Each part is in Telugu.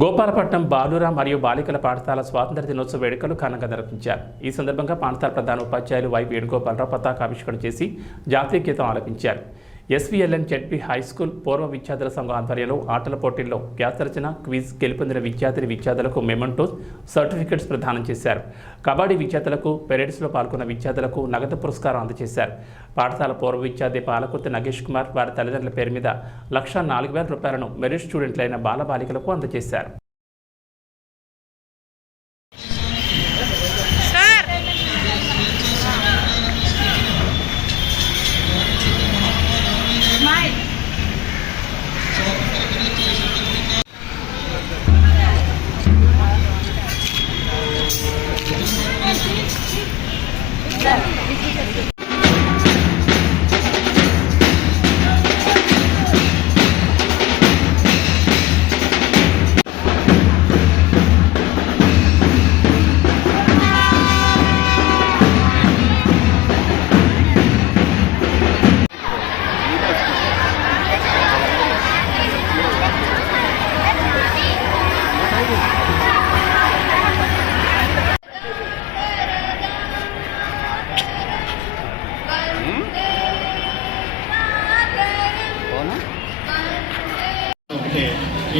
గోపాలపట్నం బాలుర మరియు బాలికల పాఠశాల స్వాతంత్ర దినోత్సవ వేడుకలు ఘనంగా నిర్వహించారు. ఈ సందర్భంగా పాఠశాల ప్రధాన ఉపాధ్యాయులు వై వేణుగోపాలరావు పతాకావిష్కరణ చేసి జాతీయ గీతం ఆలపించారు. ఎస్వీఎల్ఎన్ జెడ్పీ హై స్కూల్ పూర్వ విద్యార్థుల సంఘం ఆధ్వర్యంలో ఆటల పోటీల్లో వ్యాసరచన క్విజ్ గెలుపొందిన విద్యార్థులకు మెమెంటోస్ సర్టిఫికెట్స్ ప్రదానం చేశారు. కబడ్డీ విద్యార్థులకు పెరేడ్స్లో పాల్గొన్న విద్యార్థులకు నగదు పురస్కారం అందజేశారు. పాఠశాల పూర్వ విద్యార్థి పాలకుర్తి నగేష్ కుమార్ వారి తల్లిదండ్రుల పేరు మీద 1,04,000 రూపాయలను మెరిట్ స్టూడెంట్లైన బాలబాలికలకు అందజేశారు.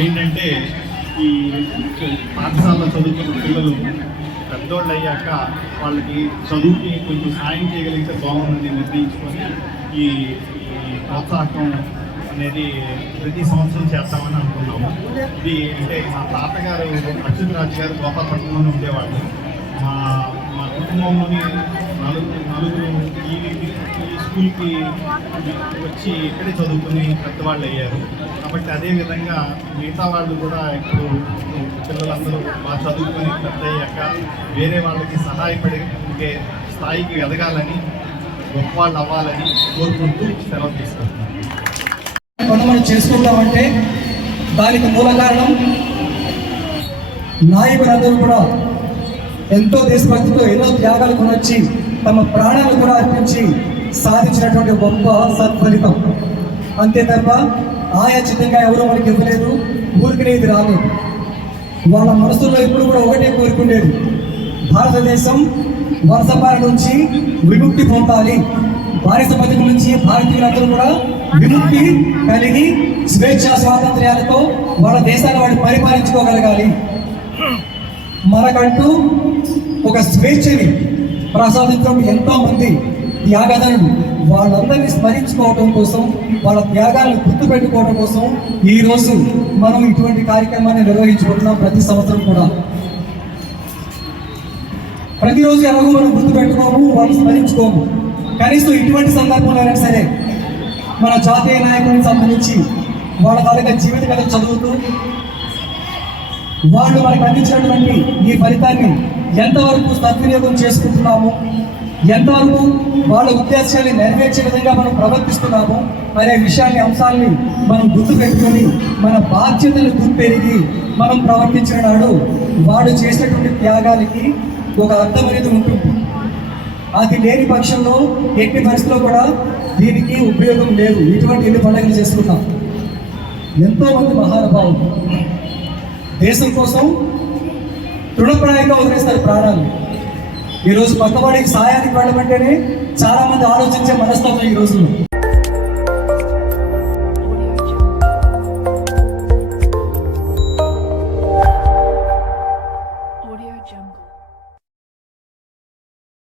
ఏంటంటే ఈ పాఠశాలలో చదువుకున్న పిల్లలు పెద్దోళ్ళు అయ్యాక వాళ్ళకి చదువుకి కొంచెం సాయం చేయగలిగితే బాగుందని నిర్ణయించుకొని ఈ ప్రోత్సాహం అనేది ప్రతి సంవత్సరం చేస్తామని అనుకున్నాము. ఇది అంటే మా తాతగారు అచ్యుతరాజు గారు గోపాలపట్నంలోనే ఉండేవాళ్ళు. మా కుటుంబంలోని నలుగురు ఈ స్కూల్కి వచ్చి ఇక్కడే చదువుకుని పెద్దవాళ్ళు అయ్యారు. కాబట్టి అదేవిధంగా మిగతా వాళ్ళు కూడా ఇప్పుడు పిల్లలందరూ బాగా చదువుకొని పెద్ద అయ్యాక వేరే వాళ్ళకి సహాయపడే స్థాయికి ఎదగాలని గొప్ప వాళ్ళు అవ్వాలని కోరుకుంటూ సెలవు తీసుకుంటున్నాం. మనం చేసుకుంటామంటే దానికి మూల కారణం నాయకులందరూ కూడా ఎంతో దేశభక్తితో ఎన్నో త్యాగాలు కొనొచ్చి తమ ప్రాణాలు కూడా అర్పించి సాధించినటువంటి గొప్ప సత్ఫలితం. అంతే తప్ప ఆయాచితంగా ఎవరూ మనకి ఇవ్వలేదు, ఊరికనే ఇది రాలేదు. వాళ్ళ మనసులో ఎప్పుడు కూడా ఒకటే కోరుకునేది, భారతదేశం వలసపాల నుంచి విముక్తి పొందాలి, బానిస బతుకు నుంచి భారతీయులందరూ కూడా విముక్తి కలిగి స్వేచ్ఛా స్వాతంత్ర్యాలతో వాళ్ళ దేశాన్ని వాడిని పరిపాలించుకోగలగాలి. మనకంటూ ఒక స్వేచ్ఛని ప్రసాదించడం ఎంతో మంది త్యాగదనులు, వాళ్ళందరినీ స్మరించుకోవడం కోసం, వాళ్ళ త్యాగాలను గుర్తుపెట్టుకోవడం కోసం ఈరోజు మనం ఇటువంటి కార్యక్రమాన్ని నిర్వహించుకుంటున్నాం. ప్రతి సంవత్సరం కూడా ప్రతిరోజు ఎలాగో మనం గుర్తుపెట్టుకోము, వాళ్ళు స్మరించుకోము. కనీసం ఇటువంటి సందర్భంలోనే సరే మన జాతీయ నాయకులకు సంబంధించి వాళ్ళ తాలూకా జీవిత కథ చదువుతూ వాళ్ళు మనకు అందించినటువంటి ఈ ఫలితాన్ని ఎంతవరకు సద్వినియోగం చేసుకుంటున్నాము, ఎంతవరకు వాళ్ళ ఉద్దేశాన్ని నెరవేర్చే విధంగా మనం ప్రవర్తిస్తున్నాము అనే విషయాన్ని అంశాలని మనం గుర్తుపెట్టుకొని మన బాధ్యతలు గుర్తెరిగి మనం ప్రవర్తించిన నాడు వాడు చేసినటువంటి త్యాగాలకి ఒక అర్థం అనేది ఉంటుంది. అది లేని పక్షంలో ఎట్టి పరిస్థితుల్లో కూడా దీనికి ఉపయోగం లేదు. ఇటువంటి ఎన్ని పండుగలు చేసుకున్నాం. ఎంతోమంది మహానుభావులు దేశం కోసం తృణప్రాయంగా వదిలేస్తారు ప్రాణాలు. ఈరోజు పక్కవాడికి సాయానికి వెళ్ళమంటేనే చాలామంది ఆలోచించే మనస్తత్వం ఈ రోజుల్లో.